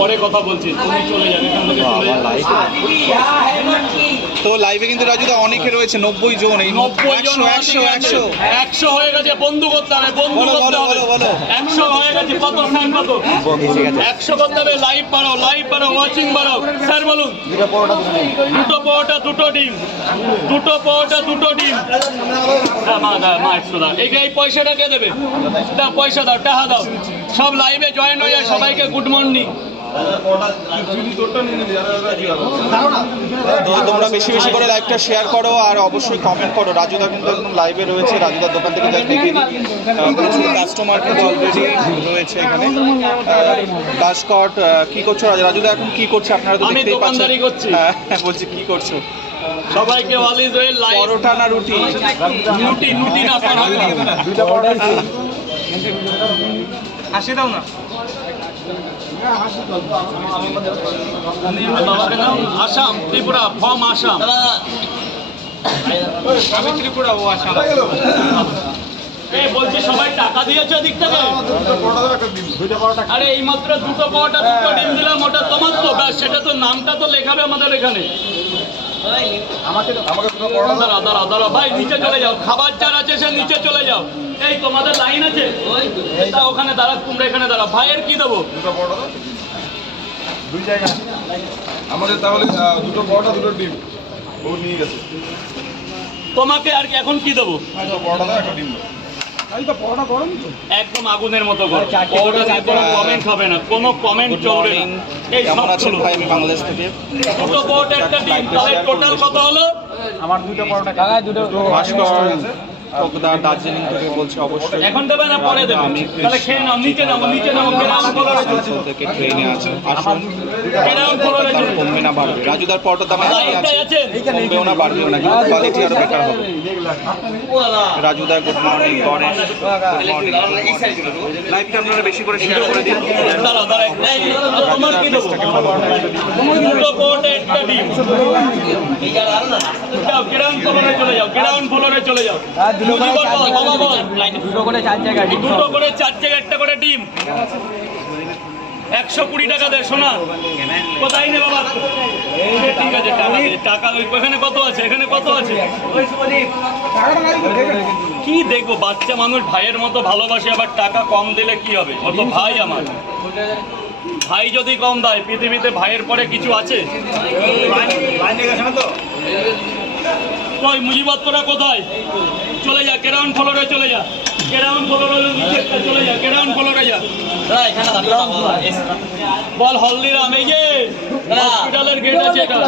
পরে কথা বলছি, তুমি চলে যাবে এখান থেকে চলে তো লাইভে কিন্তু রাজুদা অনেকে রয়েছে, 90 জন। এই 90 জন 100 হয়ে গেছে। বন্ধু করতে হবে, বন্ধু করতে হবে। 100 হয়ে গেছে। কত স্যার কত? 100 করতে হবে। লাইভ বাড়াও, ওয়াচিং বাড়াও। স্যার বলুন। দুটো পরোটা, দুটো ডিম। দুটো পরোটা, দুটো ডিম। মা 100 দাও। এই পয়সাটা কে দেবে? দাও পয়সা, দাও টাকা দাও। সব লাইভে জয়েন হয়ে যায়। সবাইকে গুড মর্নিং। তো তোমরা বেশি বেশি করে লাইভটা শেয়ার করো আর অবশ্যই কমেন্ট করো। রাজুদা কিন্তু একদম লাইভে রয়েছে। রাজুদার দোকান থেকে জাস্ট দেখিয়ে দিই, প্রচুর কাস্টমার কিন্তু অলরেডি রয়েছে এখানে। দাসকট কি করছো রাজুদা? এখন কি করছে আপনারা তো দেখতেই পাচ্ছেন। হ্যাঁ বলছি কি করছো? সবাইকে অলিজ ওয়ে লাইভ। পরোটা না রুটি? রুটি না পরোটা। দুইটা পরোটা দিন। হাসি দাও না। বাবাকে নাও। আসাম, ত্রিপুরা, ফর্ম আসাম। আমি ত্রিপুরা, ও আসাম। বলছি সবাই টাকা দিয়েছে দিক থেকে? আরে এই মাত্র দুটো পরোটা, দুটো ডিম দিলাম। ওটা তোমার তো ব্যাস, সেটা তো নামটা তো লেখাবে আমাদের এখানে। দাঁড়া ভাই, নিচে চলে যাও। খাবার যার আছে সে নিচে চলে যাও। এই তোমাদের লাইন আছে ওখানে দাঁড়া, তোমরা এখানে দাঁড়া। ভাইয়ের কি দেবো? দুই জায়গা আমাদের, তাহলে দুটো পরোটা, দুটো ডিম। ও নিয়ে গেছে। তোমাকে আর কি এখন কি দেবো? পরোটা দাও, একটা ডিম দাও। একদম আগুনের মতো কোনো কমেন্ট হবে না, কোনো কমেন্ট চলবে না। এই কেমন আছেন ভাই? আমি বাংলাদেশ থেকে। দুটো পরোটা, একটা ডিম। তাহলে টোটাল কত হলো? আমার দুটো পরোটা, দুটো দার্জিলিং থেকে বলছি। অবশ্যই এখন দেবে না পরে দেবে? তাহলে খেয়ে নাও। নিচে নামো, নিচে নামো। থেকে ট্রেনে আছে, আসুন। কমবে না বাড়বে। রাজুদার পরোটার দাম কমবেও না বাড়বেও না, কিন্তু কোয়ালিটি আরো বেটার হবে। রাজুদা গুড মর্নিং। গণেশ লাইভটা আপনারা বেশি করে শেয়ার করে দিন। তোমার কি দেবো? দুটো পরোটা, একটা ডিম। যাও গ্রাউন্ড ফ্লোরে চলে যাও, গ্রাউন্ড ফ্লোরে চলে যাও। দুটো করে 4 জায়গায়, একটা করে ডিম। 120 টাকা দেয় সোনা। কোথায় নে বাবা? ঠিক আছে, টাকা এখানে কত আছে? এখানে কত আছে? কি দেখবো? বাচ্চা মানুষ ভাইয়ের মতো ভালোবাসে, আবার টাকা কম দিলে কি হবে? ও তো ভাই আমার। ভাই যদি কম দেয়, পৃথিবীতে ভাইয়ের পরে কিছু আছে? কই মুজিবত তোরা কোথায়? চলে যা, গ্রাউন্ড ফ্লোরে চলে যা। গ্রাউন্ড ফ্লোরে নিচে চলে যা, গ্রাউন্ড ফ্লোরে যা। বল হলদিরাম, এই যে হসপিটালের গেট আছে এটা।